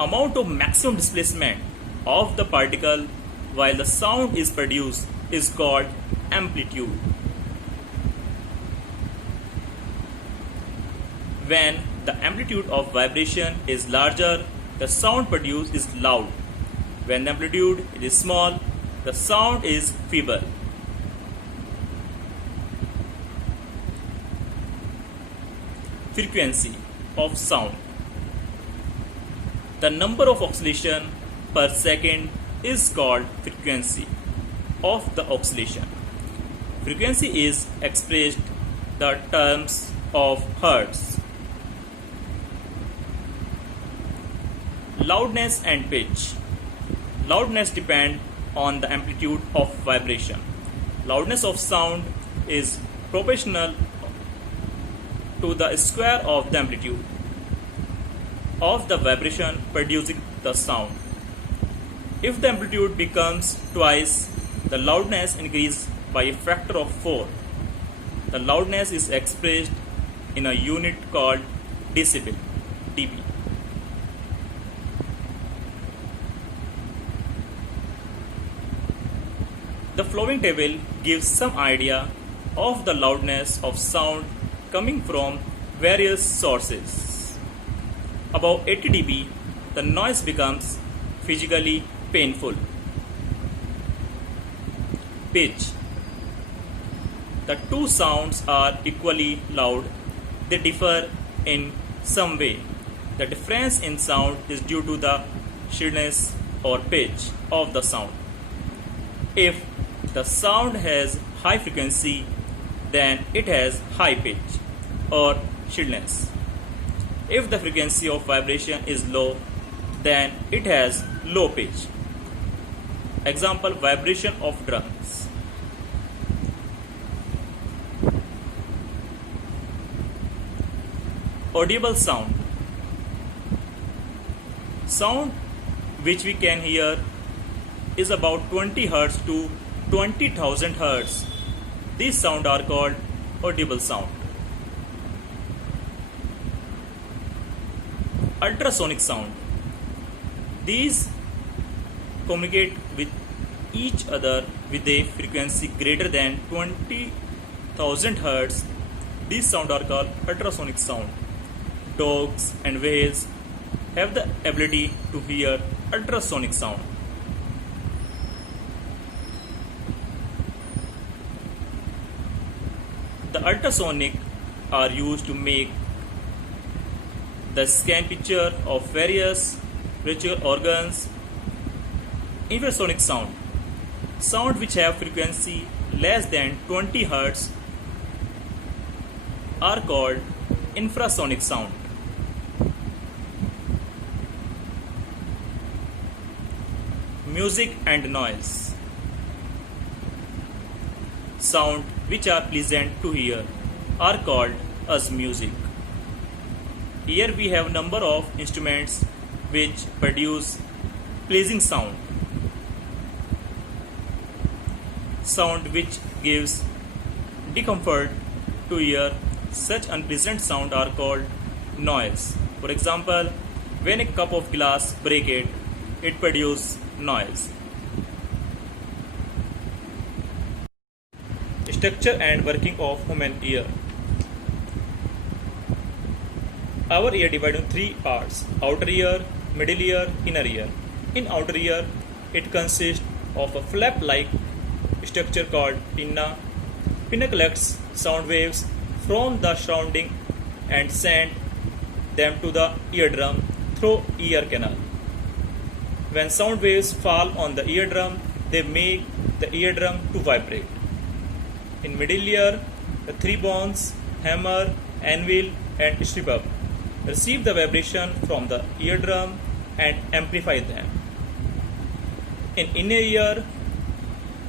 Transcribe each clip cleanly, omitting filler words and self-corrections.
amount of maximum displacement of the particle while the sound is produced is called amplitude. When the amplitude of vibration is larger, the sound produced is loud. When the amplitude is small, the sound is feeble. Frequency of sound. The number of oscillation per second is called frequency of the oscillation. Frequency is expressed the terms of hertz. Loudness and pitch. Loudness depends on the amplitude of vibration. Loudness of sound is proportional to the square of the amplitude of the vibration producing the sound. If the amplitude becomes twice, the loudness increases by a factor of 4. The loudness is expressed in a unit called decibel, dB. The following table gives some idea of the loudness of sound coming from various sources. Above 80 dB, the noise becomes physically painful. Pitch. The two sounds are equally loud. They differ in some way. The difference in sound is due to the shrillness or pitch of the sound. If the sound has high frequency, then it has high pitch or shrillness. If the frequency of vibration is low, then it has low pitch. Example, vibration of drums. Audible sound. Sound which we can hear is about 20 Hz to 20,000 Hz. These sounds are called audible sound. Ultrasonic sound. These communicate with each other with a frequency greater than 20,000 Hz. These sounds are called ultrasonic sound. Dogs and whales have the ability to hear ultrasonic sound. The ultrasonic are used to make the scan picture of various visual organs. Infrasonic sound. Sound which have frequency less than 20 Hz are called infrasonic sound. Music and noise. Sound which are pleasant to hear are called as music. Here we have number of instruments which produce pleasing sound. Sound which gives discomfort to hear, such unpleasant sound are called noise. For example, when a cup of glass breaks, it produces noise. Structure and working of human ear. Our ear divided into three parts: outer ear, middle ear, inner ear. In outer ear, it consists of a flap-like structure called pinna. Pinna collects sound waves from the surrounding and sends them to the eardrum through ear canal. When sound waves fall on the eardrum, they make the eardrum to vibrate. In middle ear, the three bones, hammer, anvil, and sternum receive the vibration from the eardrum and amplify them. In inner ear,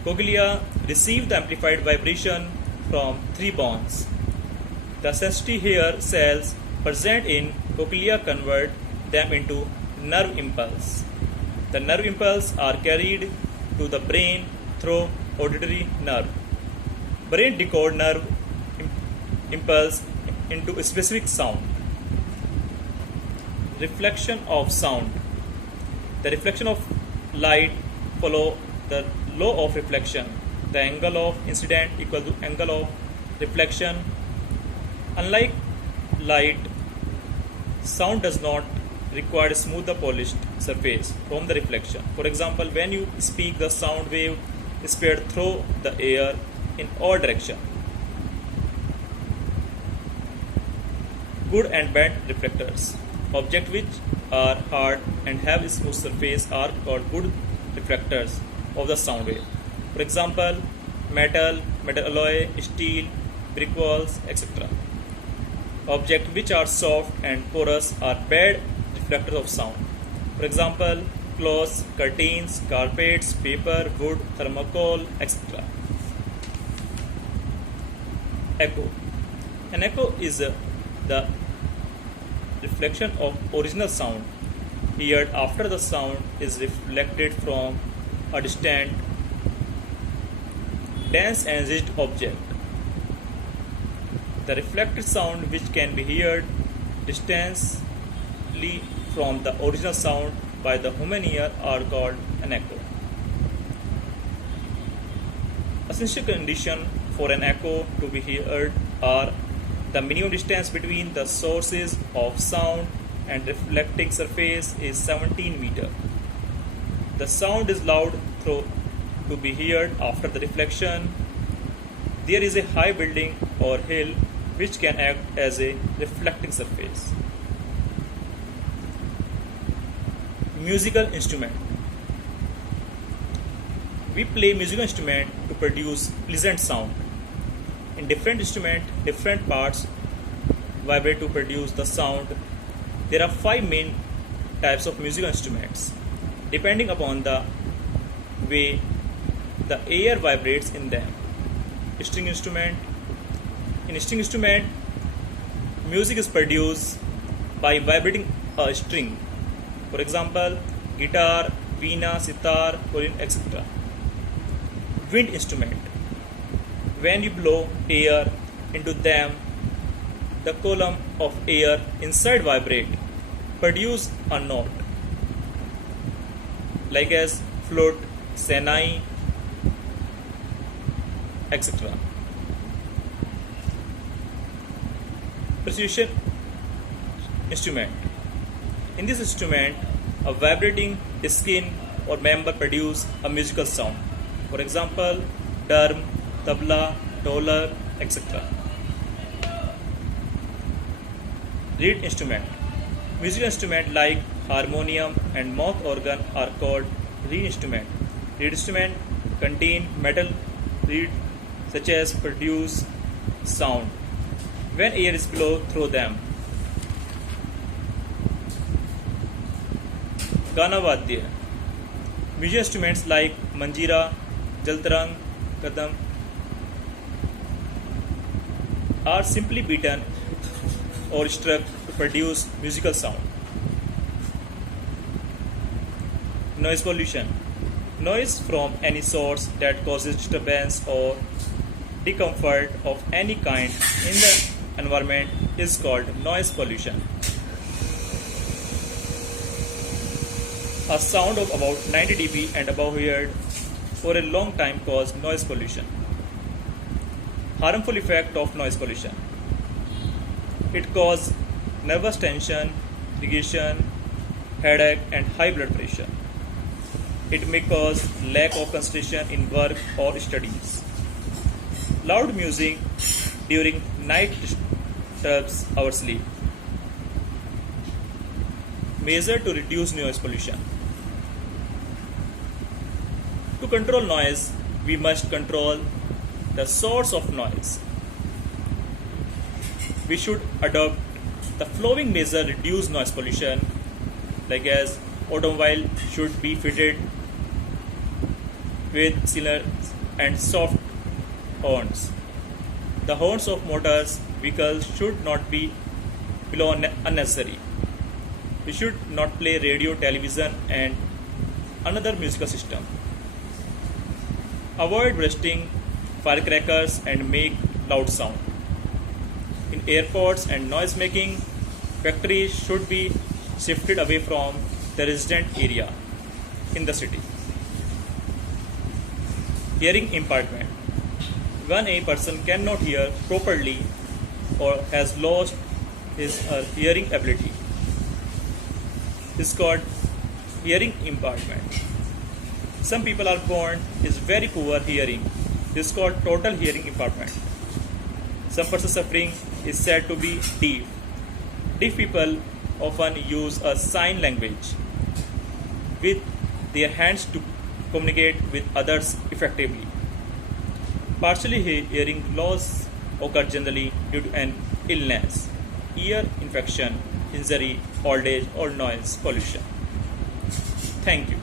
cochlea receive the amplified vibration from three bones. The sensitive hair cells present in cochlea convert them into nerve impulse. The nerve impulse are carried to the brain through auditory nerve. Brain decode nerve impulse into a specific sound. Reflection of sound. The reflection of light follow the law of reflection. The angle of incident equal to angle of reflection. Unlike light, sound does not require a smoother polished surface from the reflection. For example, when you speak, the sound wave is spread through the air in all directions. Good and bad reflectors. Objects which are hard and have a smooth surface are called good reflectors of the sound wave. For example, metal, metal alloy, steel, brick walls, etc. Objects which are soft and porous are bad reflectors of sound. For example, clothes, curtains, carpets, paper, wood, thermocol, etc. Echo. An echo is the reflection of original sound heard after the sound is reflected from a distant, dense energy object. The reflected sound which can be heard distantly from the original sound by the human ear are called an echo. Essential condition for an echo to be heard are the minimum distance between the sources of sound and reflecting surface is 17 meters. The sound is loud through to be heard after the reflection. There is a high building or hill which can act as a reflecting surface. Musical instrument. We play musical instrument to produce pleasant sound. In different instrument, different parts vibrate to produce the sound. There are 5 main types of musical instruments, depending upon the way the air vibrates in them. String instrument. In string instrument, music is produced by vibrating a string. For example, guitar, veena, sitar, violin, etc. Wind instrument. When you blow air into them, the column of air inside vibrate, produce a note, like as flute, senai, etc. Percussion instrument. In this instrument, a vibrating skin or member produce a musical sound. For example, drum, tabla, dollar, etc. Reed instrument. Musical instrument like harmonium and mouth organ are called reed instrument. Reed instrument contain metal reed such as produce sound when air is blown through them. Ganavadya. Musical instruments like manjira, jaltarang, kadam are simply beaten or struck to produce musical sound. Noise pollution. Noise from any source that causes disturbance or discomfort of any kind in the environment is called noise pollution. A sound of about 90 dB and above heard for a long time cause noise pollution. Harmful effect of noise pollution. It causes nervous tension, irritation, headache and high blood pressure. It may cause lack of concentration in work or studies. Loud music during night disturbs our sleep. Measure to reduce noise pollution. To control noise, we must control the source of noise. We should adopt the following measure to reduce noise pollution, like as automobile should be fitted with cylinders and soft horns. The horns of motors vehicles should not be below unnecessary. We should not play radio, television and another musical system. Avoid bursting firecrackers and make loud sound. In airports and noise making, factories should be shifted away from the resident area. in the city. Hearing impairment. When a person cannot hear properly or has lost his hearing ability, is called hearing impairment. Some people are born is very poor hearing. This is called total hearing impairment. Some person suffering is said to be deaf. Deaf people often use a sign language with their hands to communicate with others effectively. Partially hearing loss occurs generally due to an illness, ear infection, injury, old age, or noise pollution. Thank you.